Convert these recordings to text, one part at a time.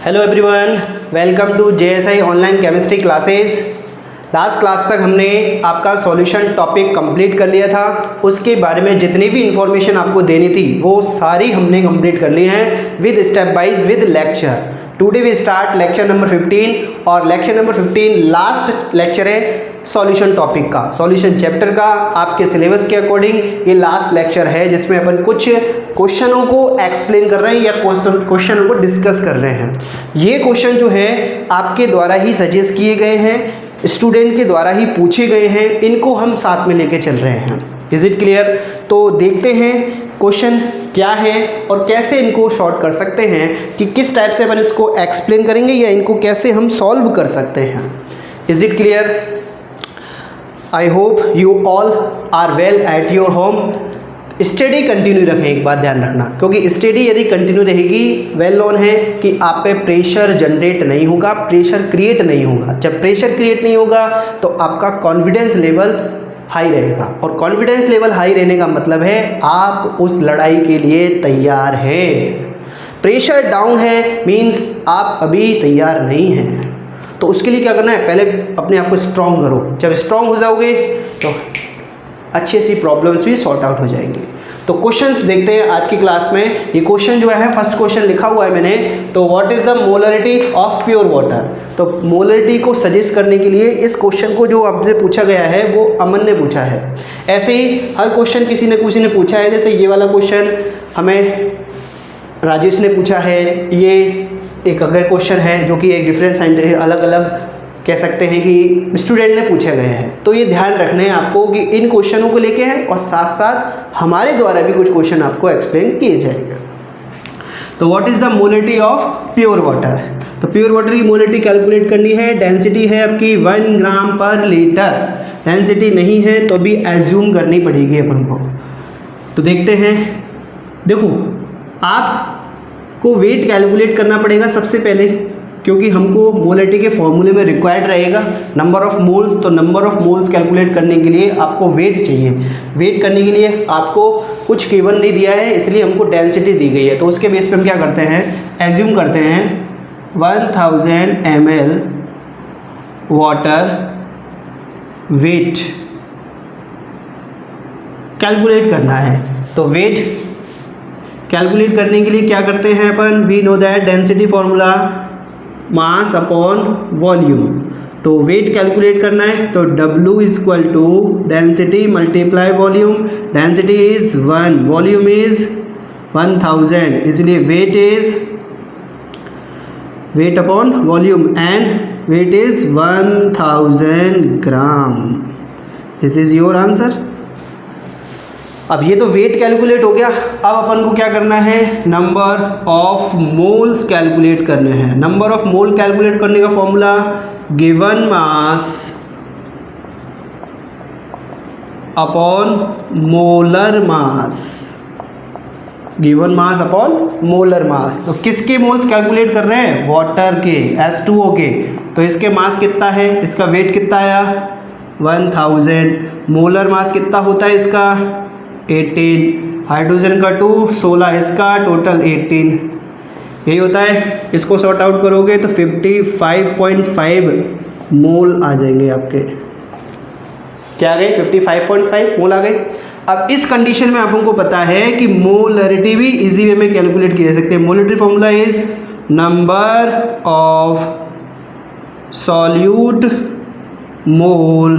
Hello everyone, welcome to JSI online chemistry classes. Last class तक हमने आपका solution topic complete कर लिया था। उसके बारे में जितनी भी इंफॉर्मेशन आपको देनी थी वो सारी हमने कंप्लीट कर ली हैं with step wise with lecture. Today we start lecture number 15 और लेक्चर नंबर 15 लास्ट लेक्चर है सॉल्यूशन टॉपिक का, सॉल्यूशन चैप्टर का। आपके सिलेबस के अकॉर्डिंग ये लास्ट लेक्चर है जिसमें अपन कुछ क्वेश्चनों को एक्सप्लेन कर रहे हैं या क्वेश्चनों को डिस्कस कर रहे हैं। ये क्वेश्चन जो है आपके द्वारा ही सजेस्ट किए गए हैं, स्टूडेंट के द्वारा ही पूछे गए हैं, इनको हम साथ में लेके चल रहे हैं। Is it clear? तो देखते हैं क्वेश्चन क्या है और कैसे इनको शॉर्ट कर सकते हैं, कि किस टाइप से अपन इसको एक्सप्लेन करेंगे या इनको कैसे हम सॉल्व कर सकते हैं। Is it clear? I hope you all are well at your home. Study continue रखें, एक बात ध्यान रखना, क्योंकि स्टडी यदि कंटिन्यू रहेगी वेल नोन है कि आप पे प्रेशर जनरेट नहीं होगा, प्रेशर क्रिएट नहीं होगा। जब प्रेशर क्रिएट नहीं होगा तो आपका कॉन्फिडेंस लेवल हाई रहेगा, और कॉन्फिडेंस लेवल हाई रहने का मतलब है आप उस लड़ाई के लिए तैयार हैं। प्रेशर डाउन है मीन्स आप अभी तैयार नहीं हैं। तो उसके लिए क्या करना है, पहले अपने आप को स्ट्रॉन्ग करो। जब स्ट्रॉन्ग हो जाओगे तो अच्छी सी प्रॉब्लम्स भी सॉर्ट आउट हो जाएंगी। तो क्वेश्चन देखते हैं आज की क्लास में। ये क्वेश्चन जो है फर्स्ट क्वेश्चन लिखा हुआ है मैंने, तो what is the molarity of pure water. तो मोलरिटी को सजेस्ट करने के लिए इस क्वेश्चन को जो आपसे पूछा गया है वो अमन ने पूछा है। ऐसे ही हर क्वेश्चन किसी ने पूछा है। जैसे ये वाला क्वेश्चन हमें राजेश ने पूछा है, ये एक अगर क्वेश्चन है जो कि एक डिफरेंस अलग अलग कह सकते हैं कि स्टूडेंट ने पूछे गए हैं। तो ये ध्यान रखना है आपको कि इन क्वेश्चनों को लेके हैं और साथ साथ हमारे द्वारा भी कुछ क्वेश्चन आपको एक्सप्लेन किए जाएंगे। तो what is the molarity of pure water. तो प्योर वाटर की मोलरिटी कैलकुलेट करनी है। डेंसिटी है आपकी 1 ग्राम पर लीटर। डेंसिटी नहीं है तो भी एज्यूम करनी पड़ेगी अपन को। तो देखते हैं, देखो आपको वेट कैलकुलेट करना पड़ेगा सबसे पहले, क्योंकि हमको मोलरिटी के फॉर्मूले में रिक्वायर्ड रहेगा नंबर ऑफ मोल्स। तो नंबर ऑफ मोल्स कैलकुलेट करने के लिए आपको वेट चाहिए। वेट करने के लिए आपको कुछ गिवन नहीं दिया है, इसलिए हमको डेंसिटी दी गई है। तो उसके बेस पे हम क्या करते हैं, एज्यूम करते हैं 1000 ml वाटर वेट कैलकुलेट करना है। तो वेट कैलकुलेट करने के लिए क्या करते हैं अपन, we know that density formula mass upon volume. तो वेट कैलकुलेट करना है तो W is equal to density multiply volume. Density is 1, volume is 1000, इसलिए weight upon volume and weight is 1000 gram. This is your answer. अब ये तो weight calculate हो गया। अब अपन को क्या करना है, नंबर ऑफ मोल्स कैलकुलेट करने हैं। नंबर ऑफ मोल कैलकुलेट करने का formula given mass upon molar mass. Given mass upon molar mass. तो किसके मोल्स कैलकुलेट कर रहे हैं, वाटर के, H2O के। तो इसके मास कितना है, इसका वेट कितना आया 1000। मोलर मास कितना होता है इसका 18, हाइड्रोजन का 2, 16, इसका टोटल 18, यही होता है। इसको सॉर्ट आउट करोगे तो 55.5 मोल आ जाएंगे आपके। क्या आ गए, 55.5 मोल आ गए। अब इस कंडीशन में आप लोगों को पता है कि मोलरिटी भी इजी वे में कैलकुलेट किया जा सकते हैं। Molarity formula is number of solute mole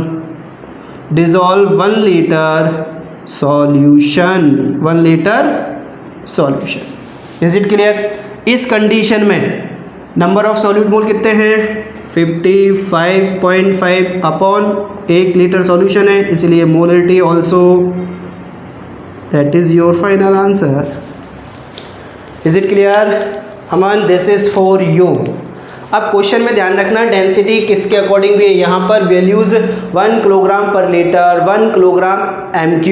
dissolve 1 litre solution, 1 litre solution. Is it clear? इस कंडीशन में नंबर ऑफ सॉल्यूट मोल कितने हैं, 55.5 अपॉन 1 लीटर सॉल्यूशन है, इसलिए molarity also that is your final answer. Is it clear Aman? This is for you. अब question में ध्यान रखना डेंसिटी किसके अकॉर्डिंग भी है। यहाँ पर वैल्यूज 1 किलोग्राम पर लीटर, 1 किलोग्राम MQ,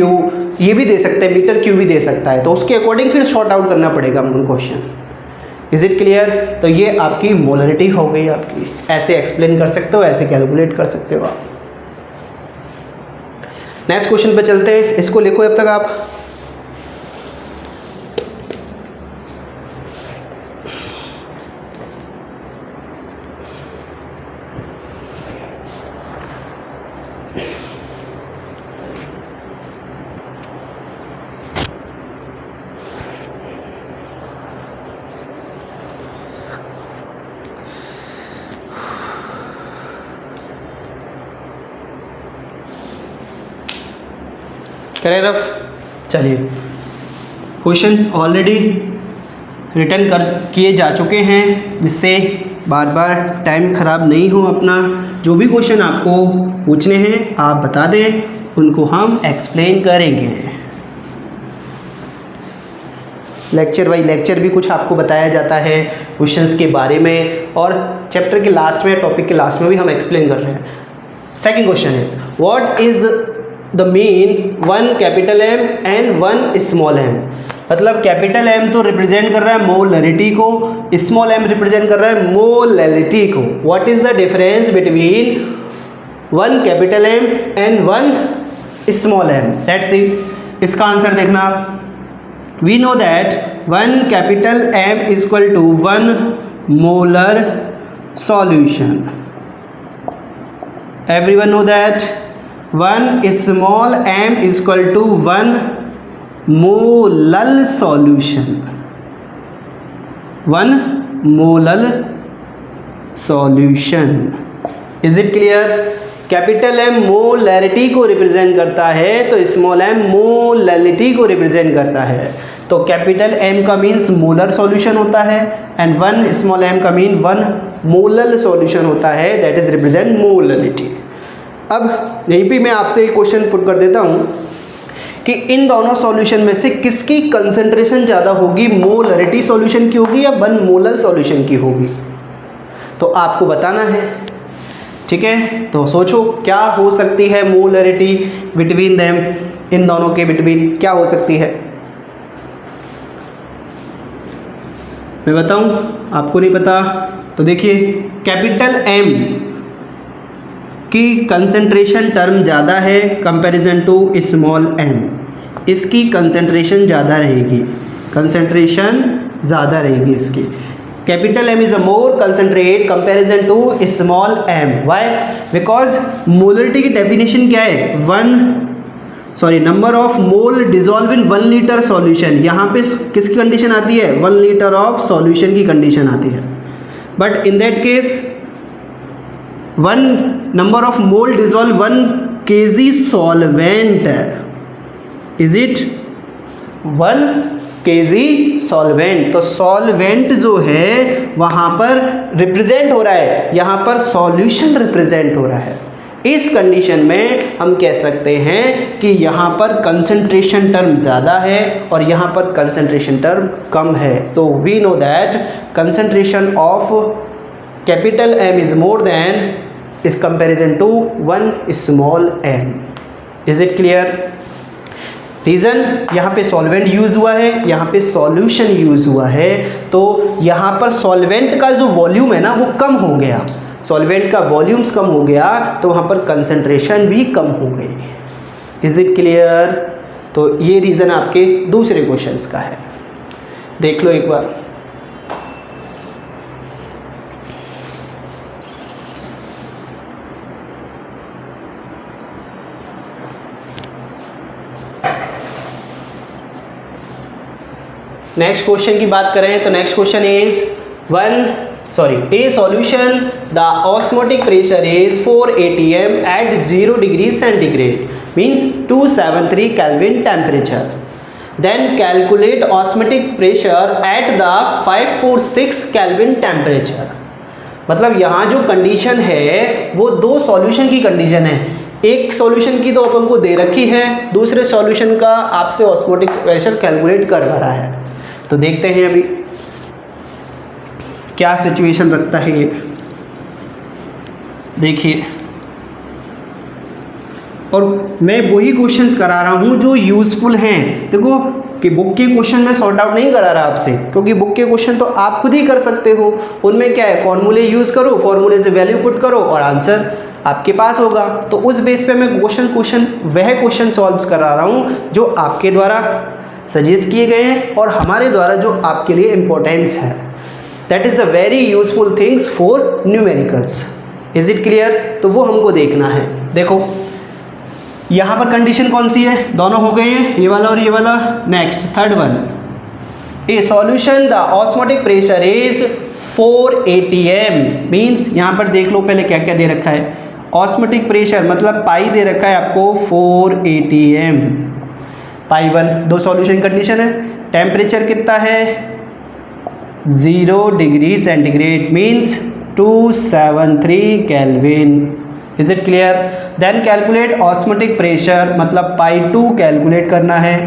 ये भी दे सकते हैं, मीटर क्यू भी दे सकता है। तो उसके अकॉर्डिंग फिर शॉर्ट आउट करना पड़ेगा हमको क्वेश्चन। Is it clear? तो ये आपकी मोलरिटी हो गई आपकी। ऐसे एक्सप्लेन कर सकते हो, ऐसे कैलकुलेट कर सकते हो आप। नेक्स्ट क्वेश्चन पे चलते हैं, इसको लिखो अब तक आप। करें रफ। चलिए, क्वेश्चन ऑलरेडी रिटर्न कर किए जा चुके हैं, जिससे बार बार टाइम ख़राब नहीं हो अपना। जो भी क्वेश्चन आपको पूछने हैं आप बता दें, उनको हम एक्सप्लेन करेंगे। लेक्चर बाई लेक्चर भी कुछ आपको बताया जाता है क्वेश्चंस के बारे में, और चैप्टर के लास्ट में, टॉपिक के लास्ट में भी हम एक्सप्लेन कर रहे हैं। Second question is what is the mean one capital M and one small M. मतलब कैपिटल एम तो रिप्रेजेंट कर रहा है मोलरिटी को, स्मॉल एम रिप्रेजेंट कर रहा है मोलैलिटी को। What is the difference between one capital M and one small M? Let's see, इसका आंसर देखना आप। We know that one capital M is equal to one molar solution. Everyone know that one small m is equal to one molar solution. One molar solution. Is it clear? Capital M molarity को represent करता है, तो small M molality को represent करता है। तो capital M का means molar solution होता है, एंड वन स्मॉल एम का मीन वन मोलर सॉल्यूशन होता है, दैट इज रिप्रेजेंट मोलैलिटी। अब यहीं पे मैं आपसे एक क्वेश्चन पुट कर देता हूँ कि इन दोनों सॉल्यूशन में से किसकी कंसंट्रेशन ज़्यादा होगी, मोलैरिटी सॉल्यूशन की होगी या वन मोलर सॉल्यूशन की होगी? तो आपको बताना है, ठीक है। तो सोचो क्या हो सकती है मोलैरिटी बिटवीन देम, इन दोनों के बिटवीन क्या हो सकती है? मैं बताऊं, आपको नहीं पता तो देखिए, कैपिटल एम की कंसंट्रेशन टर्म ज़्यादा है कंपैरिजन टू स्मॉल एम। इसकी कंसंट्रेशन ज़्यादा रहेगी, कंसंट्रेशन ज़्यादा रहेगी इसकी। Capital M is a more concentrate comparison to small m. Why? Because molarity की डेफिनेशन क्या है? Number of mole dissolve in 1 litre solution. यहाँ पे किसकी कंडीशन आती है? 1 लीटर ऑफ सॉल्यूशन की कंडीशन आती है। But in that case one number of mole dissolve 1 kg solvent, is it 1 kg solvent? तो सॉल्वेंट जो है वहाँ पर रिप्रेजेंट हो रहा है, यहाँ पर सॉल्यूशन रिप्रेजेंट हो रहा है। इस कंडीशन में हम कह सकते हैं कि यहाँ पर कंसंट्रेशन टर्म ज़्यादा है और यहाँ पर कंसंट्रेशन टर्म कम है। तो we know that concentration of capital M is more than is comparison to one small m। Is it clear? Reason, यहाँ पे सॉल्वेंट यूज़ हुआ है, यहाँ पे सॉल्यूशन यूज़ हुआ है, तो यहाँ पर सॉल्वेंट का जो वॉल्यूम है ना वो कम हो गया, सॉल्वेंट का वॉल्यूम्स कम हो गया, तो वहाँ पर कंसंट्रेशन भी कम हो गई। Is it clear? तो ये रीज़न आपके दूसरे क्वेश्चंस का है, देख लो एक बार। नेक्स्ट क्वेश्चन की बात करें तो next question is a solution the osmotic pressure is 4 atm at 0 degree centigrade means 273 Kelvin temperature. Then calculate osmotic pressure at the 546 Kelvin temperature. मतलब यहाँ जो कंडीशन है वो दो सॉल्यूशन की कंडीशन है। एक सॉल्यूशन की तो अपन को दे रखी है, दूसरे सॉल्यूशन का आपसे ऑस्मोटिक प्रेशर कैलकुलेट करवा रहा है। तो देखते हैं अभी क्या सिचुएशन रखता है ये, देखिए। और मैं वही क्वेश्चंस करा रहा हूँ जो यूज़फुल हैं। देखो कि बुक के क्वेश्चन में सॉर्ट आउट नहीं करा रहा आपसे, क्योंकि बुक के क्वेश्चन तो आप खुद ही कर सकते हो। उनमें क्या है, फॉर्मूले यूज़ करो, फॉर्मूले से वैल्यू पुट करो और आंसर आपके पास होगा। तो उस बेस पे मैं क्वेश्चन वह क्वेश्चन सॉल्व करा रहा हूँ जो आपके द्वारा सजेस्ट किए गए हैं और हमारे द्वारा जो आपके लिए इम्पोर्टेंस है। That is the very useful things for numericals. Is it clear? तो वो हमको देखना है। देखो यहाँ पर कंडीशन कौन सी है, दोनों हो गए हैं, ये वाला और ये वाला। Next third one, A solution the osmotic pressure is 4 atm means यहाँ पर देख लो पहले क्या क्या दे रखा है। ऑस्मोटिक प्रेशर मतलब पाई दे रखा है आपको 4 atm। पाई 1, दो सॉल्यूशन कंडीशन है। टेम्परेचर कितना है 0 degree centigrade means 273 Kelvin. Is it clear? Then calculate osmotic pressure, मतलब पाई 2 कैलकुलेट करना है।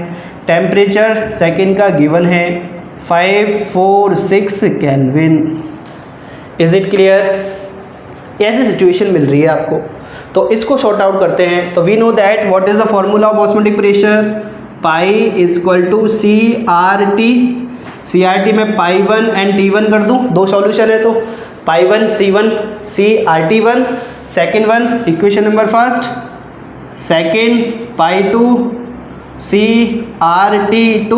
टेम्परेचर सेकेंड का गिवन है 546 केल्विन। Is it clear? ऐसी सिचुएशन मिल रही है आपको, तो इसको सॉर्ट आउट करते हैं। तो we know that what is the formula of osmotic pressure, pi is equal to CRT। CRT में पाई 1 एंड T1 कर दूं, दो सॉल्यूशन है तो pi 1 C1 CRT1, second one equation number first, second pi 2 CRT2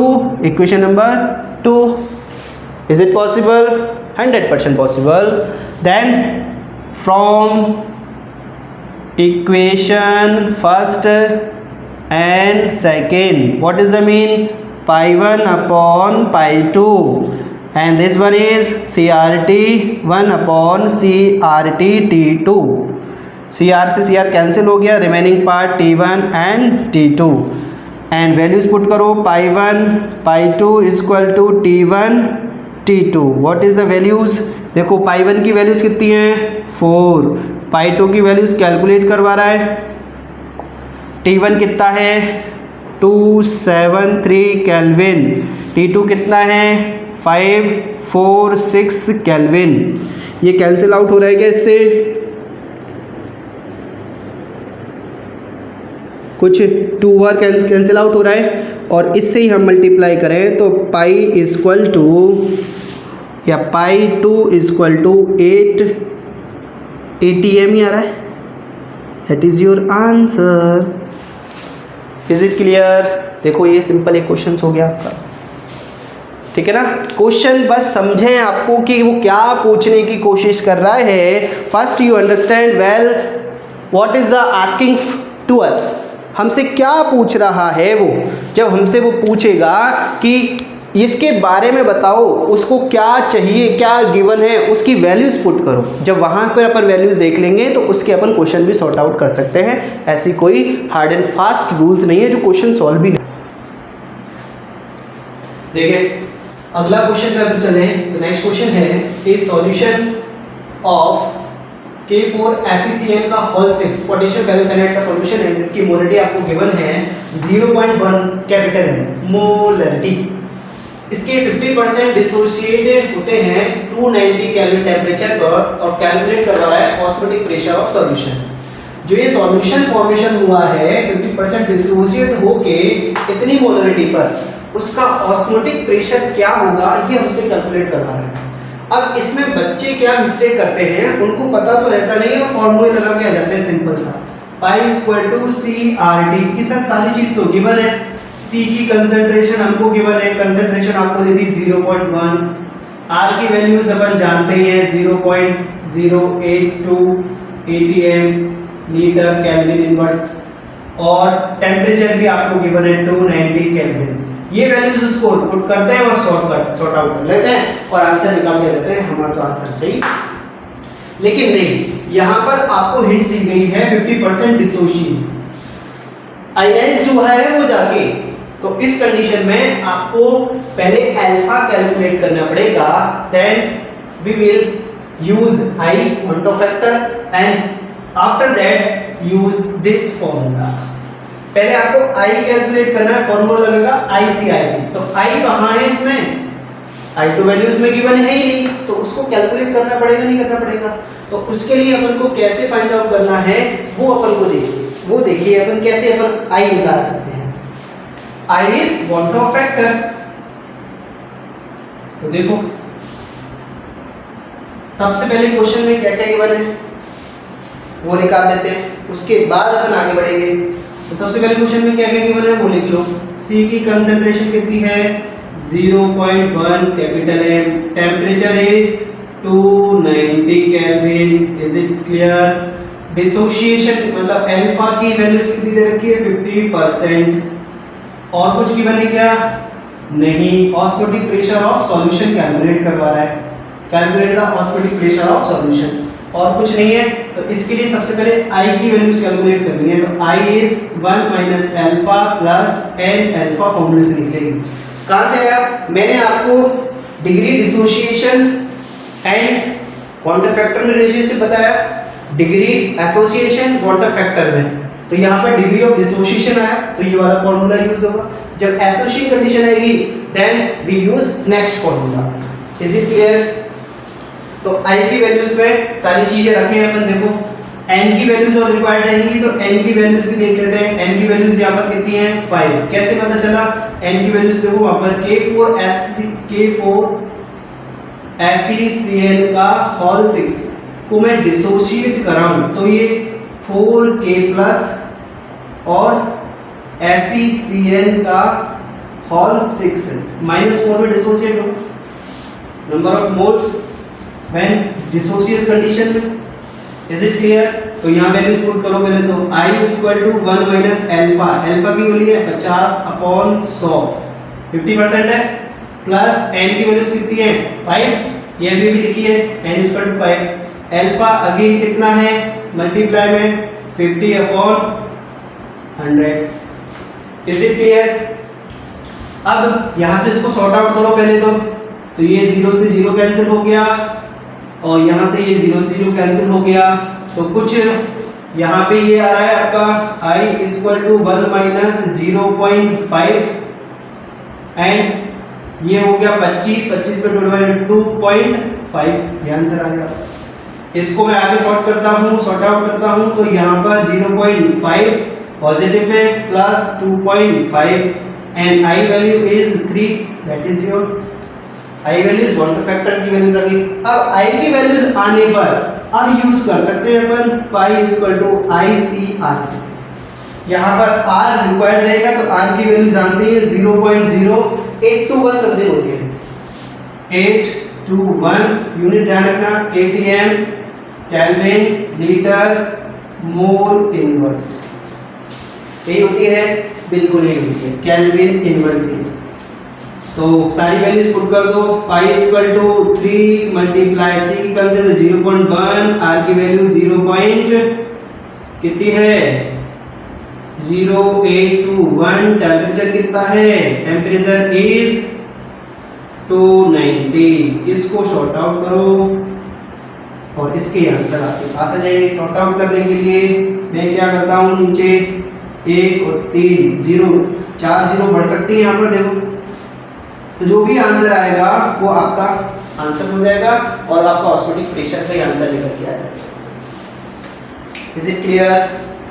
equation number 2। Is it possible? 100% possible. Then from equation first and second what is the mean, pi 1 upon pi 2 and this one is CRT1 upon CRT2। CR से CR cancel हो गया, remaining part T1 and T2 and values put करो, pi 1 pi 2 is equal to T1 T2। What is the values? देखो pi 1 की values कितनी हैं 4, पाई 2 की values calculate करवा रहा है। T1 कितना है 273 केल्विन, T2 कितना है 546 केल्विन। ये कैंसिल आउट हो रहा है क्या इससे? कुछ 2 बार कैंसिल आउट हो रहा है, और इससे ही हम मल्टीप्लाई करें तो पाई इज इक्वल टू, या पाई 2 इज इक्वल टू 8 ATM ही आ रहा है। That is your answer. Is it clear? देखो ये सिंपल एक क्वेश्चन हो गया आपका, ठीक है ना। क्वेश्चन बस समझें आपको कि वो क्या पूछने की कोशिश कर रहा है। First you understand well what is the asking to us, हमसे क्या पूछ रहा है वो। जब हमसे वो पूछेगा कि इसके बारे में बताओ, उसको क्या चाहिए, क्या गिवन है, उसकी वैल्यूज पुट करो। जब वहाँ पर अपन वैल्यूज देख लेंगे तो उसके अपन क्वेश्चन भी सॉर्ट आउट कर सकते हैं। ऐसी कोई हार्ड एंड फास्ट रूल्स नहीं है जो क्वेश्चन सॉल्व भी नहीं। देखिए अगला क्वेश्चन में अब चलें तो नेक्स्ट क्वेश्चन है ए सॉल्यूशन ऑफ K4FeCl का होल 6 पोटेशियम फेरोसाइनाइड का सॉल्यूशन है जिसकी मोलरिटी आपको गिवन है 0.1 कैपिटल M मोलरिटी। इसके 50% डिसोसिएटेड होते हैं 290 केल्विन टेम्परेचर पर और कैलकुलेट कर रहा है ऑस्मोटिक प्रेशर ऑफ सॉल्यूशन। जो ये सॉल्यूशन फॉर्मेशन हुआ है 50% डिसोसिएट होके इतनी मोलरिटी पर उसका ऑस्मोटिक प्रेशर क्या होगा ये हमसे कैलकुलेट करवा रहा है। अब इसमें बच्चे क्या मिस्टेक करते हैं, उनको पता तो रहता नहीं है, फॉर्मूले लगा के आ जाते हैं सिंपल सा, पाई इक्वल टू CRT की सारी चीज तो गिवन है। C की कंसंट्रेशन हमको गिवन है, कंसंट्रेशन आपको दे दी 0.1, R की वैल्यूज अपन जानते ही हैं 0.082 ATM लीटर केल्विन इनवर्स, और टेम्परेचर भी आपको गिवन है 290 केल्विन। ये वैल्यूज उसको पुट करते हैं और सॉर्ट आउट कर लेते हैं और आंसर निकाल के देते हैं। हमारा तो आंसर सही, लेकिन नहीं, यहाँ पर आपको हिंट दी गई है 50% डिसोशिएट आयनाइज जो है वो जाके, तो इस कंडीशन में आपको पहले अल्फा कैलकुलेट करना पड़ेगा, then we will use I on the factor and after that use this formula. पहले आपको I कैलकुलेट करना है, फॉर्मूला लगेगा ICRT। तो I कहाँ है इसमें, I तो वैल्यूज में गिवन है ही नहीं, तो उसको कैलकुलेट करना पड़ेगा, नहीं करना पड़ेगा। तो उसके लिए अपन को कैसे फाइंड आउट करना है वो अपन को देखिए, वो देखिए अपन कैसे अपन I निकाल सकते हैं। I is one of factor, तो देखो सबसे पहले क्वेश्चन में क्या क्या गिवन है वो निकाल देते हैं, उसके बाद अपन आगे बढ़ेंगे। तो सबसे पहले क्वेश्चन में क्या क्या गिवन है वो लिख लो। C की कंसंट्रेशन कितनी है 0.1 capital M, temperature is 290 kelvin. Is it clear? Dissociation मतलब अल्फा की वैल्यूज कितनी दे रखी है 50%, और कुछ गिवन है क्या? नहीं। Osmotic pressure of solution calculate करवा रहा है, calculate the osmotic pressure of solution. और कुछ नहीं है। तो इसके लिए सबसे पहले I की वैल्यूज कैलकुलेट करनी है। तो I is 1 minus alpha plus n alpha फॉर्मूले से निकलेगी। कहाँ से आया? मैंने आपको degree dissociation and quantum factor में रिलेशनशिप बताया, डिग्री एसोसिएशन क्वांटम फैक्टर में। तो यहाँ पर डिग्री ऑफ डिसोसिएशन आया तो ये वाला फॉर्मूला यूज होगा। जब एसोसिएशन कंडीशन आएगी then we use next formula. Is it clear? तो I की वैल्यूज में सारी चीजें रखे हैं अपन। देखो n की वैल्यूज और रिक्वायर्ड रहेंगी तो n की वैल्यूज भी देख लेते हैं। n की वैल्यूज यहाँ पर कितनी है? 5। कैसे पता चला? n की वैल्यूज देखो वहां पर K4 FeCl का होल 6 को मैं डिसोशिएट कराऊं तो ये 4K प्लस और FeCl का होल 6 -4 में डिसोशिएट हो। Number of moles when dissociation condition में। Is it clear? तो यहाँ वैल्यूज पुट करो पहले। तो I equal to 1 minus alpha, alpha की वैल्यू है 50/100 50% है, प्लस n की वैल्यूज कितनी है? 5। ये भी लिखी है n equal to 5। Alpha again कितना है? मल्टीप्लाई में 50/100। Is it clear? अब यहाँ पे इसको सॉर्ट आउट करो पहले। तो ये 0 से 0 कैंसिल हो गया और यहाँ से ये 0 से 0 कैंसिल हो गया। तो कुछ यहाँ पे ये आ रहा है आपका I equal to 1 minus 0.5 and ये हो गया 25 पे डिवाइड 2.5। ध्यान से आएगा। इसको मैं आगे सॉर्ट आउट करता हूँ। तो यहाँ पर 0.5 पॉजिटिव में plus 2.5 and I value is 3, that is your I values quantum factor की वैल्यूज आ गई। अब I की वैल्यूज आने पर अब यूज कर सकते हैं अपन पाई इक्वल टू ICR। यहाँ पर R रिक्वायर्ड रहेगा तो R की वैल्यू जानते हैं 0.0821 समथिंग होती है। 821 यूनिट ध्यान रखना, ATM kelvin litre mole inverse, यही होती है, बिल्कुल यही होती है केल्विन इनवर्स। तो सारी वैल्यूज पुट कर दो। Pi equal to 3 multiply C की कंसेप्ट 0.1, R की वैल्यू 0. कितनी है? 0.821। टेम्परेचर कितना है? Temperature is 290। इसको शॉर्ट आउट करो और इसके आंसर आपके पास आ जाएंगे। शॉर्ट आउट करने के लिए मैं क्या करता हूँ, नीचे 1 और 3 0 4 0 बढ़ सकती है यहाँ पर देखो। तो जो भी आंसर आएगा वो आपका आंसर हो जाएगा और आपका ऑस्मोटिक प्रेशर का ही आंसर निकल के आ जाएगा। Is it clear?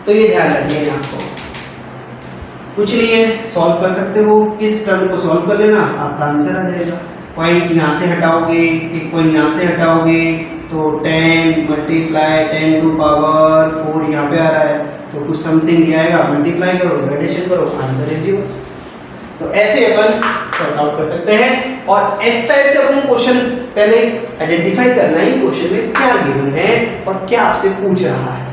तो ये ध्यान रखिए आपको, कुछ नहीं है, सॉल्व कर सकते हो। इस टर्म को सॉल्व कर लेना, आपका आंसर आ जाएगा। पॉइंट यहाँ से हटाओगे, एक पॉइंट यहाँ से हटाओगे तो 10 मल्टीप्लाई 10 टू पावर 4 यहाँ पे आ रहा है तो कुछ समथिंग ये आएगा, मल्टीप्लाई करो, डिवाइडेशन करो, आंसर इज योर्स। तो ऐसे अपन सॉर्ट आउट कर सकते हैं और इस टाइप से अपन क्वेश्चन पहले आइडेंटिफाई करना ही क्वेश्चन में क्या गिवन है और क्या आपसे पूछ रहा है।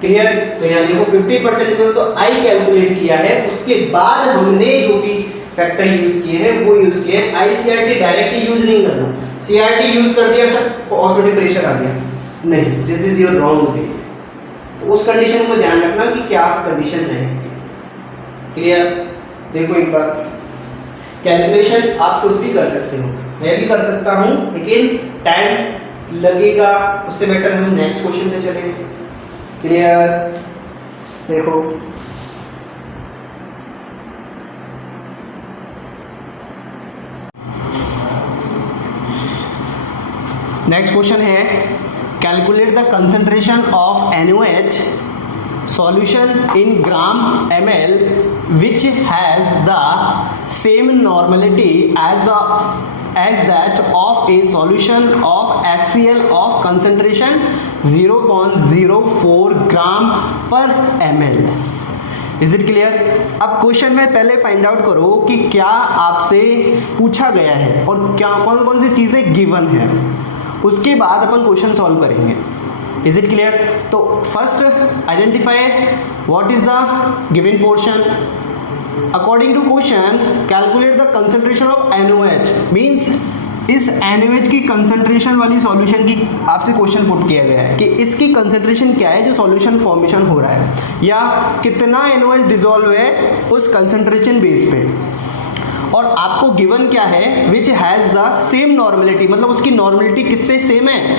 क्लियर? तो यहाँ देखो 50% में तो I कैलकुलेट किया है, उसके बाद हमने जो भी फैक्टर यूज किए हैं वो यूज किए हैं। ICRT डायरेक्टली यूज नहीं करना, CRT यूज कर दिया सर ऑस्मोटिक प्रेशर आ गया, नहीं, this is your wrong way. तो उस कंडीशन को ध्यान रखना कि क्या कंडीशन रहेगी। क्लियर? देखो एक बात, कैलकुलेशन आप खुद भी कर सकते हो, मैं भी कर सकता हूँ, लेकिन टाइम लगेगा, उससे बेटर हम नेक्स्ट क्वेश्चन पे चलेंगे। क्लियर? देखो नेक्स्ट क्वेश्चन है, calculate the concentration of NaOH solution in gram ml which has the same normality as that of a solution of HCl of concentration 0.04 gram per ml। Is it clear? अब question में पहले find out करो कि क्या आपसे पूछा गया है और क्या कौन कौन सी चीज़ें गिवन है, उसके बाद अपन क्वेश्चन सॉल्व करेंगे। Is it clear? तो first identify what is the given portion. According to question calculate the concentration of NaOH means इस NaOH की कंसंट्रेशन वाली सॉल्यूशन की आपसे क्वेश्चन पुट किया गया है कि इसकी कंसंट्रेशन क्या है जो सॉल्यूशन फॉर्मेशन हो रहा है, या कितना NaOH डिजोल्व है उस कंसंट्रेशन बेस पे, और आपको गिवन क्या है which has the same normality, मतलब उसकी नॉर्मेलिटी किससे सेम है,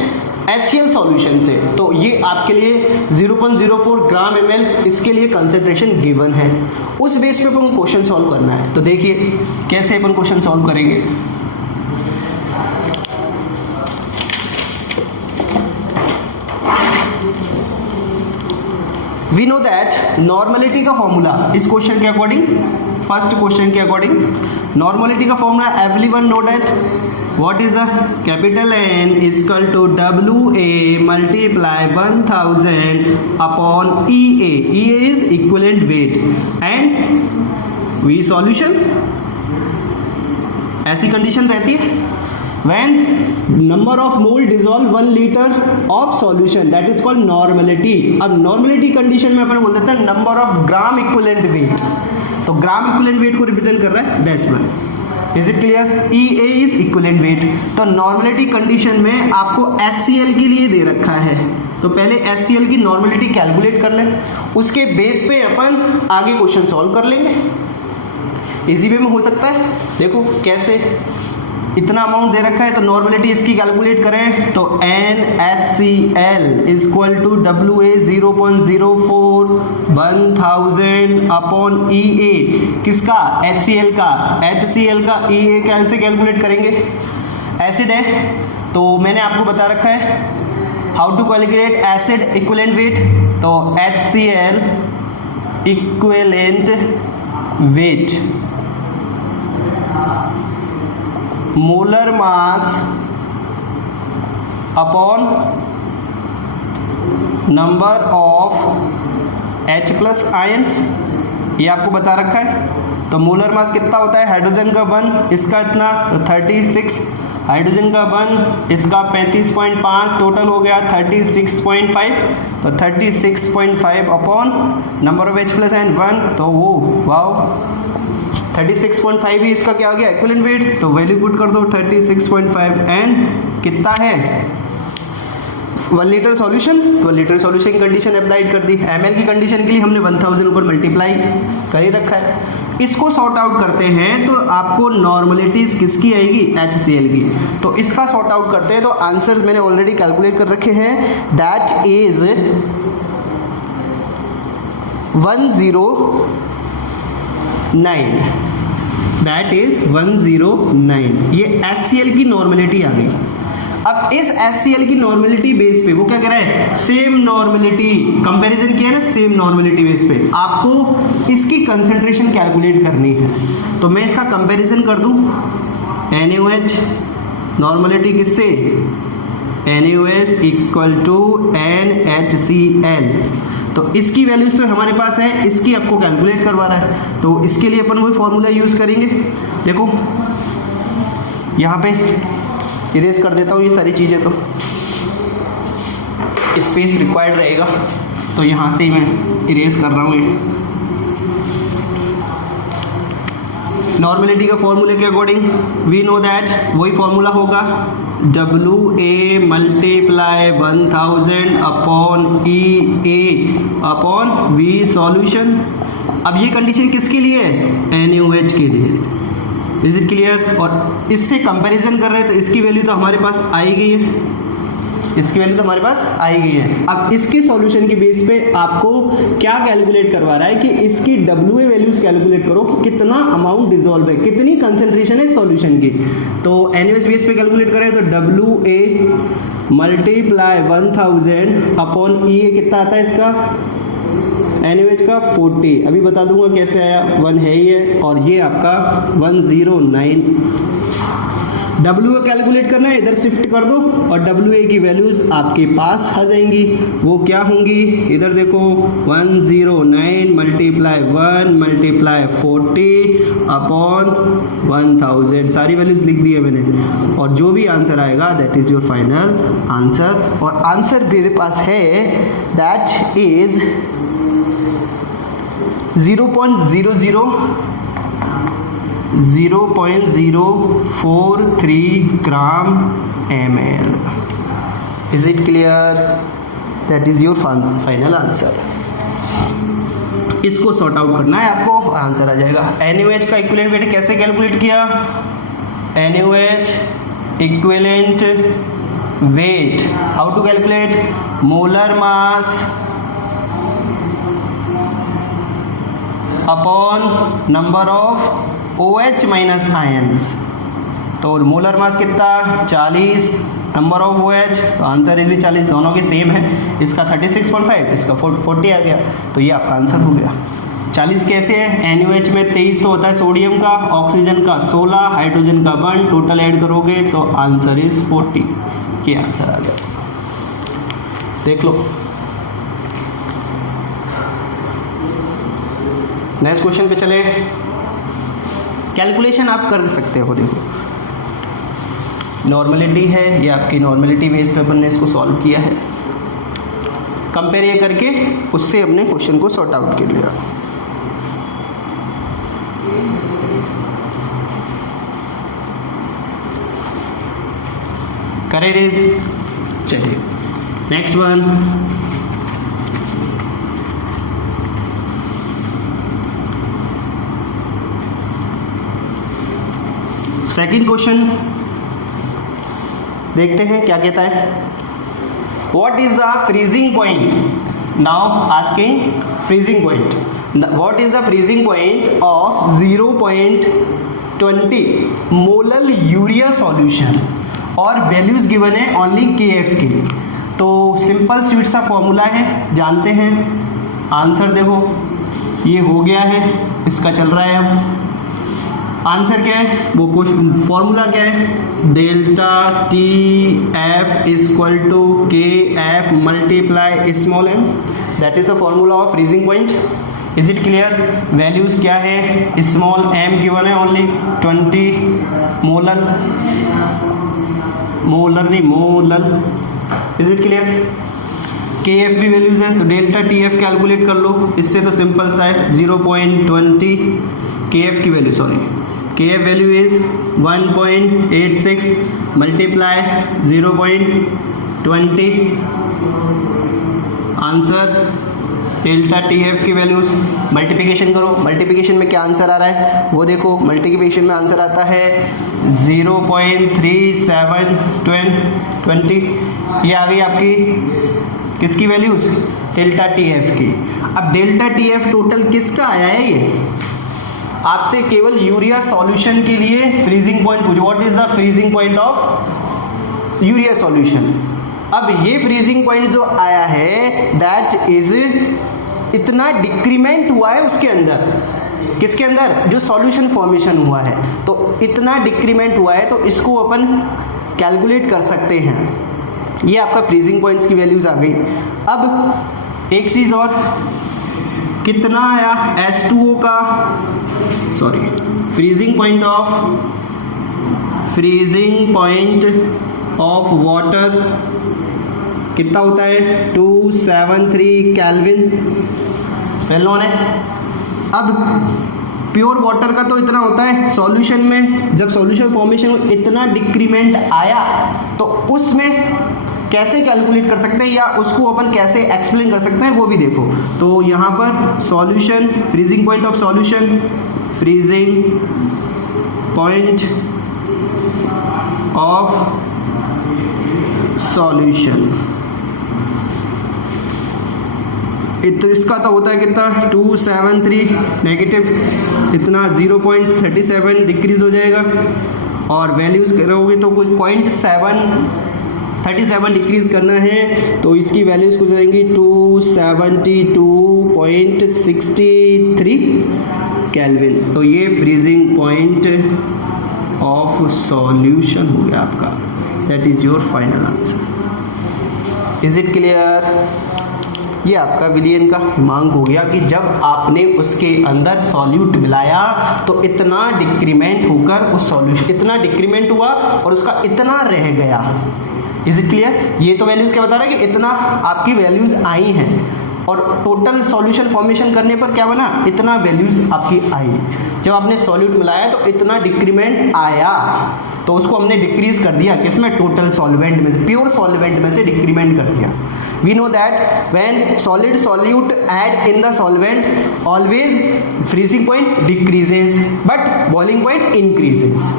HCl सॉल्यूशन से। तो ये आपके लिए 0.04 ग्राम ml इसके लिए कंसंट्रेशन गिवन है, उस बेस पे अपन क्वेश्चन सॉल्व करना है। तो देखिए कैसे अपन क्वेश्चन सॉल्व करेंगे। वी नो दैट नॉर्मेलिटी का फॉर्मूला इस क्वेश्चन के अकॉर्डिंग, फर्स्ट क्वेश्चन के अकॉर्डिंग नॉर्मेलिटी का formula everyone know that what is the capital N is equal to WA multiply 1000 upon EA, EA is equivalent weight and V solution. ऐसी condition रहती है when number of mole dissolve 1 liter of solution, that is called normality। अब normality condition में अपन बोल देते हैं number of gram equivalent weight, तो gram equivalent weight को रिप्रेजेंट कर रहा है decimal. Is it clear? EA is equivalent weight. तो नॉर्मेलिटी कंडीशन में आपको HCl के लिए दे रखा है, तो पहले HCl की नॉर्मेलिटी कैलकुलेट कर लें, उसके बेस पे अपन आगे क्वेश्चन सॉल्व कर लेंगे। इजी वे में हो सकता है, देखो कैसे, इतना अमाउंट दे रखा है तो नॉर्मेलिटी इसकी कैलकुलेट करें तो NaCl is equal to WA 0.04 1000 upon EA, किसका? HCl का। HCl का EA कैसे कैलकुलेट करेंगे? एसिड है तो मैंने आपको बता रखा है how to calculate acid equivalent weight, तो HCl equivalent weight molar mass upon number of H plus ions, ये आपको बता रखा है। तो मोलर मास कितना होता है? हाइड्रोजन का 1 इसका इतना, तो 36, हाइड्रोजन का 1 इसका 35.5, टोटल हो गया 36.5, तो 36.5 upon number of H plus ion 1, तो वो वाओ 36.5 ही इसका क्या आ गया? Equivalent weight. तो वैल्यू पुट कर दो 36.5 एंड कितना है 1 लीटर सॉल्यूशन, तो 1 लीटर सॉल्यूशन की कंडीशन अप्लाइड कर दी। ml की कंडीशन के लिए हमने 1000 ऊपर मल्टीप्लाई कर ही रखा है। इसको सॉर्ट आउट करते हैं तो आपको नॉर्मलिटीज किसकी आएगी? HCl की। तो इसका सॉर्ट आउट करते हैं तो आंसर्स मैंने ऑलरेडी कैलकुलेट कर रखे हैं, दैट इज 109, दैट इज 109। ये HCl की नॉर्मेलिटी आ गई। अब इस HCl की नॉर्मेलिटी बेस पे वो क्या कह रहा है? सेम नॉर्मेलिटी, कंपैरिजन किया ना, सेम नॉर्मेलिटी बेस पे आपको इसकी कंसंट्रेशन कैलकुलेट करनी है। तो मैं इसका कंपैरिजन कर दूं, NaOH नॉर्मेलिटी किससे? NaOH इक्वल टू NaHCl, तो इसकी वैल्यूज तो हमारे पास है, इसकी आपको कैलकुलेट करवा रहा है, तो इसके लिए अपन वही फॉर्मूला यूज़ करेंगे। देखो यहाँ पे इरेज कर देता हूँ ये सारी चीज़ें, तो स्पेस रिक्वायर्ड रहेगा, तो यहाँ से ही मैं इरेज कर रहा हूँ ये। नॉर्मेलिटी का फॉर्मूले के अकॉर्डिंग वी नो दैट वही फॉर्मूला होगा WA multiply 1000 upon EA upon V solution. अब ये कंडीशन किसके लिए है? NaOH के लिए। Is it clear? और इससे कंपैरिजन कर रहे हैं तो इसकी वैल्यू तो हमारे पास आई गई है, इसकी वैल्यू तो हमारे पास आई गई है। अब इसके सॉल्यूशन के बेस पे आपको क्या कैलकुलेट करवा रहा है कि इसकी WA वैल्यूज कैलकुलेट करो कि कितना अमाउंट डिसॉल्व है, कितनी कंसंट्रेशन है सॉल्यूशन की। तो NaOH बेस पे कैलकुलेट करें तो WA मल्टीप्लाई 1000 अपॉन EA कितना आता है इसका? NaOH का 40, अभी बता दूंगा कैसे आया, 1 है ही है, और ये आपका 109। WA कैलकुलेट करना है, इधर शिफ्ट कर दो और WA की वैल्यूज आपके पास आ जाएंगी। वो क्या होंगी? इधर देखो 109 मल्टीप्लाई 1 मल्टीप्लाई 40 अपॉन 1000, सारी वैल्यूज लिख दी है मैंने, और जो भी आंसर आएगा that is your final answer. और आंसर मेरे पास है that is 0.00 0.043 gram ml. Is it clear? That is your final answer. इसको सॉर्ट आउट करना है आपको, आंसर आ जाएगा। NaOH का इक्विवेलेंट वेट कैसे कैलकुलेट किया? NaOH equivalent weight, how to calculate? Molar mass upon number of OH minus ions. तो मोलर मास कितना? 40, नंबर ऑफ OH, तो आंसर इस भी 40, दोनों के सेम है। इसका 36.5, इसका 40 आ गया, तो ये आपका आंसर हो गया। 40 कैसे है? NaOH में 23 तो होता है सोडियम का, ऑक्सीजन का 16, हाइड्रोजन का 1, टोटल ऐड करोगे तो आंसर इज 40। ये आंसर आ गया, देख लो। नेक्स्ट क्वेश्चन पे चले। कैलकुलेशन आप कर सकते हो, देखो नॉर्मलिटी है, ये आपकी नॉर्मलिटी बेस पे अपन ने इसको सॉल्व किया है। कंपेयर ये करके उससे हमने क्वेश्चन को सॉर्ट आउट कर लिया। करे रेज, चलिए नेक्स्ट वन। सेकंड क्वेश्चन देखते हैं क्या कहता है। What is the freezing point? Now asking freezing point. What is the freezing point of 0.20 molar urea solution और वैल्यूज गिवन है ओनली KF की। तो सिंपल स्वीट सा फॉर्मूला है, जानते हैं। आंसर देखो ये हो गया है, इसका चल रहा है। अब आंसर क्या है, वो क्वेश्चन फॉर्मूला क्या है? Delta TF equal to KF multiply small m, that is the formula of freezing point. Is it clear? Values क्या है? स्मॉल m गिवन है ओनली 20 मोलर, मोलर नहीं molar. Is it clear? KF भी values है, तो delta TF calculate कर लो। इससे तो सिंपल सा है, 0.20 KF की value, sorry KF value is 1.86 multiply 0.20, answer delta TF की वैल्यूज। मल्टीप्लिकेशन करो, मल्टीप्लिकेशन में क्या आंसर आ रहा है वो देखो। मल्टीप्लिकेशन में आंसर आता है 0.3720, ये आ गई आपकी किसकी वैल्यूज? डेल्टा TF की। अब डेल्टा TF टोटल किसका आया है? ये आपसे केवल यूरिया सॉल्यूशन के लिए फ्रीजिंग पॉइंट पूछो। What is the freezing point of urea solution? अब ये फ्रीजिंग पॉइंट जो आया है दैट इज इतना डिक्रीमेंट हुआ है उसके अंदर, किसके अंदर? जो सॉल्यूशन फॉर्मेशन हुआ है, तो इतना डिक्रीमेंट हुआ है, तो इसको अपन कैलकुलेट कर सकते हैं। ये आपका फ्रीजिंग पॉइंट्स की वैल्यूज आ गई। अब एक चीज और, कितना आया H2O का, sorry freezing point of water कितना होता है? 273 केल्विन, वेल नोन है। अब प्योर वाटर का तो इतना होता है, सॉल्यूशन में जब सॉल्यूशन फॉर्मेशन में इतना डिक्रीमेंट आया तो उसमें कैसे कैलकुलेट कर सकते हैं या उसको अपन कैसे एक्सप्लेन कर सकते हैं वो भी देखो। तो यहाँ पर solution, freezing point of solution, freezing point of solution, इसका तो होता है कितना? 273 नेगेटिव, इतना 0.37 डिक्रीज हो जाएगा, और वैल्यूज करोगे तो कुछ 0.37 डिक्रीज करना है, तो इसकी वैल्यूज कुछ जाएंगी 272.63 केल्विन। तो ये फ्रीजिंग पॉइंट ऑफ सॉल्यूशन हो गया आपका, that is your final answer. Is it clear? ये आपका विलियन का मांग हो गया कि जब आपने उसके अंदर सॉल्यूट मिलाया तो इतना डिक्रीमेंट होकर उस सॉल्यूशन, इतना डिक्रीमेंट हुआ और उसका इतना रह गया। Is it clear? ये तो वैल्यूज क्या बता रहा है कि इतना आपकी वैल्यूज आई हैं और टोटल सॉल्यूशन फॉर्मेशन करने पर क्या बना? इतना वैल्यूज आपकी आई। जब आपने सॉल्यूट मिलाया तो इतना डिक्रीमेंट आया, तो उसको हमने डिक्रीज कर दिया किसमें, टोटल सॉल्वेंट में से, प्योर सॉल्वेंट में से डिक्रीमेंट कर दिया। We know that when solid solute add in the solvent always freezing point decreases but boiling point increases.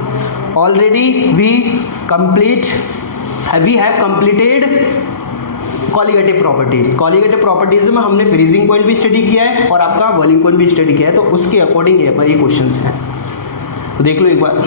Already we have completed colligative properties. Colligative properties में हमने freezing point भी study किया है और आपका बॉइलिंग पॉइंट भी study किया है, तो उसके अकॉर्डिंग यहाँ पर ये क्वेश्चंस हैं, तो देख लो एक बार।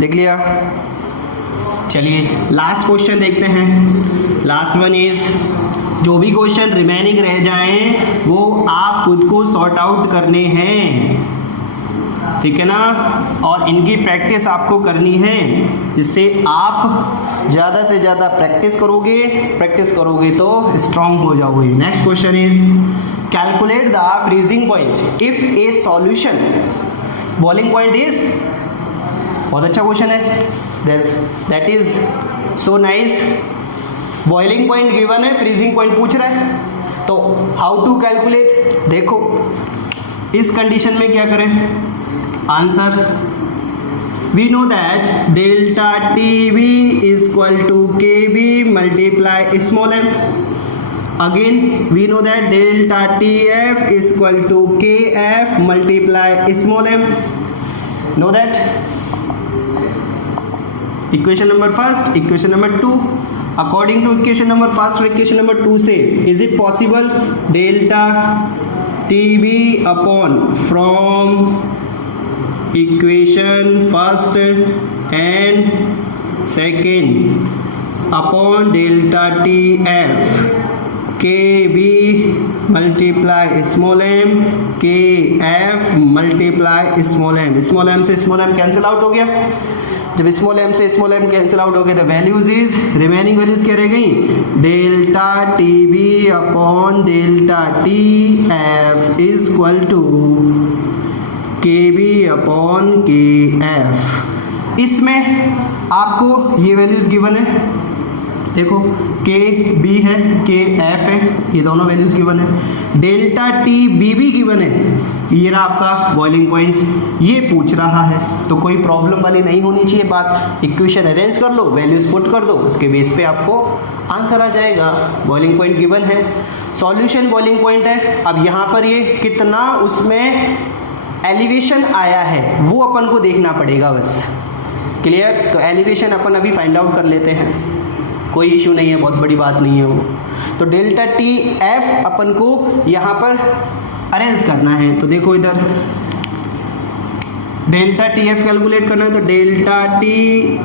लिख लिया। चलिए लास्ट क्वेश्चन देखते हैं। लास्ट वन इज, जो भी क्वेश्चन रिमेनिंग रह जाएं वो आप खुद को सॉर्ट आउट करने हैं, ठीक है ना, और इनकी प्रैक्टिस आपको करनी है, जिससे आप ज़्यादा से ज़्यादा प्रैक्टिस करोगे तो स्ट्रांग हो जाओगे। Next question is, calculate the freezing point if A solution boiling point is, बहुत अच्छा क्वेश्चन है, that is so nice. Boiling point given है, फ्रीजिंग पॉइंट पूछ रहा है, तो हाउ टू कैलकुलेट, देखो इस कंडीशन में क्या करें। Answer, we know that delta T B is equal to K B multiply small M. Again we know that delta T F is equal to K F multiply small M. Know that equation number first, equation number two, according to equation number first और equation number two से, is it possible delta T B upon from equation first and second upon delta T F K B multiply small M K F multiply small M. Small M से small M cancel out हो गया। जब small M से small M cancel out हो गए तो values is, remaining values क्या रह गई, delta T B upon delta T F is equal to K B upon K F. इसमें आपको ये वैल्यूज गिवन है, देखो के बी है, के एफ है, ये दोनों वैल्यूज गिवन है। डेल्टा टी बी भी गिवन है, ये रहा आपका बॉइलिंग पॉइंट्स, ये पूछ रहा है, तो कोई प्रॉब्लम वाली नहीं होनी चाहिए बात। इक्वेशन अरेंज कर लो, वैल्यूज पुट कर दो, उसके बेस पे आपको आंसर आ जाएगा। बॉइलिंग पॉइंट गिवन है, सॉल्यूशन बॉइलिंग पॉइंट है। अब यहाँ पर ये कितना उसमें एलिवेशन आया है वो अपन को देखना पड़ेगा बस। क्लियर? तो एलिवेशन अपन अभी फाइंड आउट कर लेते हैं, कोई इशू नहीं है, बहुत बड़ी बात नहीं है वो। तो डेल्टा टी एफ अपन को यहाँ पर अरेंज करना है, तो देखो इधर डेल्टा टी एफ कैलकुलेट करना है, तो delta T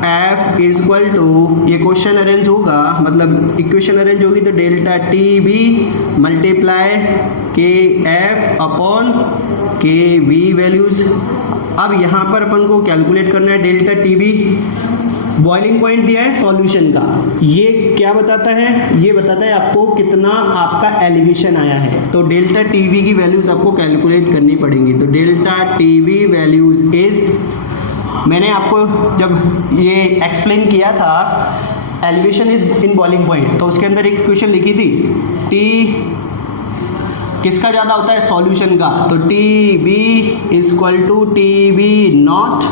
F is equal to, ये क्वेश्चन अरेंज होगा, मतलब इक्वेशन अरेंज होगी, तो delta T B multiply K F upon K B values. अब यहाँ पर अपन को कैलकुलेट करना है delta T B, boiling point दिया है सॉल्यूशन का, ये क्या बताता है, ये बताता है आपको कितना आपका एलिवेशन आया है। तो डेल्टा टीवी की वैल्यूज आपको कैलकुलेट करनी पड़ेंगी। तो डेल्टा टीवी वैल्यूज इज, मैंने आपको जब ये एक्सप्लेन किया था elevation is in boiling point, तो उसके अंदर एक इक्वेशन लिखी थी, टी किसका ज़्यादा होता है, सॉल्यूशन का, तो T B is equal to T B not,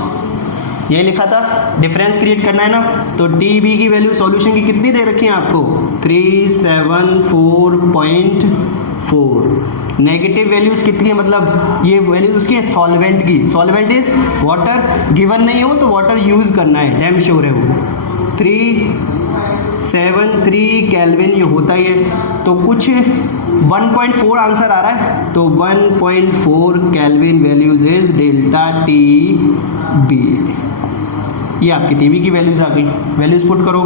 ये लिखा था, डिफरेंस क्रिएट करना है ना। तो टी बी की वैल्यू सॉल्यूशन की कितनी दे रखी है आपको, 374.4। नेगेटिव वैल्यूज कितनी है, मतलब ये वैल्यू उसकी है सॉल्वेंट की, सॉल्वेंट इज वाटर, गिवन नहीं हो तो वाटर यूज़ करना है, डैम श्योर है वो। 373 केल्विन ये होता ही है, तो कुछ 1.4 आंसर आ रहा है, तो 1.4 kelvin values is delta T B. ये आपकी टीवी की वैल्यूज आ गई, वैल्यूज पुट करो,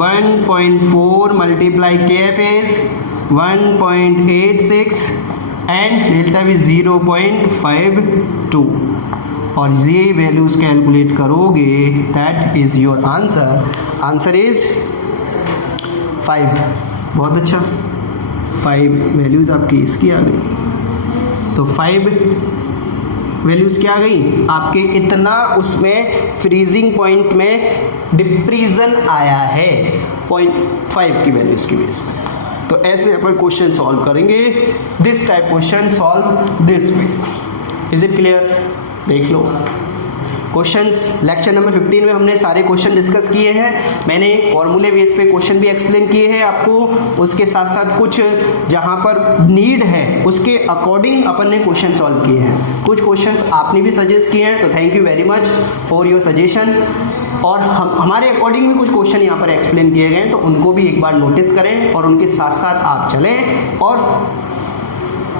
1.4 multiply K F is 1.86 and delta B 0.52, और ये वैल्यूज कैलकुलेट करोगे, that is your answer. Answer is 5, बहुत अच्छा, 5 वैल्यूज़ आपकी इसकी आ गई, तो 5 वैल्यूज़ क्या आ गई आपके, इतना उसमें फ्रीजिंग पॉइंट में डिप्रीजन आया है 0.5 की वैल्यूज़ की बेस पे। तो ऐसे अपन क्वेश्चन सॉल्व करेंगे, this type question solve this way. Is it clear? देख लो क्वेश्चंस। लेक्चर नंबर 15 में हमने सारे क्वेश्चन डिस्कस किए हैं, मैंने फॉर्मूले बेस पे क्वेश्चन भी एक्सप्लेन किए हैं आपको, उसके साथ साथ कुछ जहाँ पर नीड है उसके अकॉर्डिंग अपन ने क्वेश्चन सॉल्व किए हैं। कुछ क्वेश्चंस आपने भी सजेस्ट किए हैं, तो thank you very much for your suggestion. और हमारे अकॉर्डिंग भी कुछ क्वेश्चन यहाँ पर एक्सप्लेन किए गए हैं, तो उनको भी एक बार नोटिस करें और उनके साथ साथ आप चलें और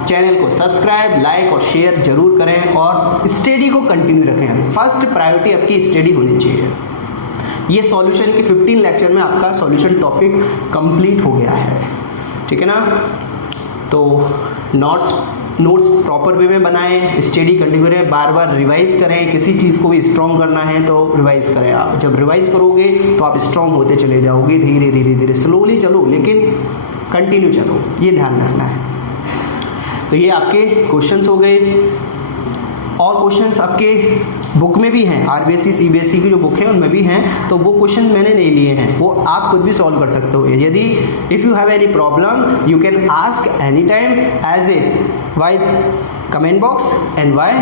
चैनल को सब्सक्राइब, लाइक और शेयर जरूर करें और स्टडी को कंटिन्यू रखें। फर्स्ट प्रायोरिटी आपकी स्टडी होनी चाहिए। ये सॉल्यूशन के 15 लेक्चर में आपका सॉल्यूशन टॉपिक कंप्लीट हो गया है, ठीक है ना। तो नोट्स प्रॉपर वे में बनाएं, स्टडी कंटिन्यू करें, बार बार रिवाइज करें। किसी चीज़ को भी स्ट्रॉन्ग करना है तो रिवाइज करें। आप जब रिवाइज करोगे तो आप स्ट्रॉन्ग होते चले जाओगे, धीरे धीरे धीरे, स्लोली चलो लेकिन कंटिन्यू चलो, ये ध्यान रखना है। तो ये आपके क्वेश्चंस हो गए, और क्वेश्चंस आपके बुक में भी हैं, आरबीएसई सीबीएसई की जो बुक है उनमें भी हैं, तो वो क्वेश्चन मैंने नहीं लिए हैं, वो आप खुद भी सॉल्व कर सकते हो। यदि if you have any problem you can ask any time as a by comment box and by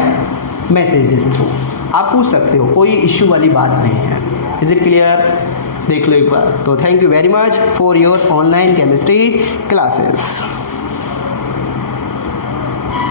messages through, आप पूछ सकते हो, कोई इश्यू वाली बात नहीं है। Is it clear? देख लो एक बार। तो thank you very much for your online chemistry classes.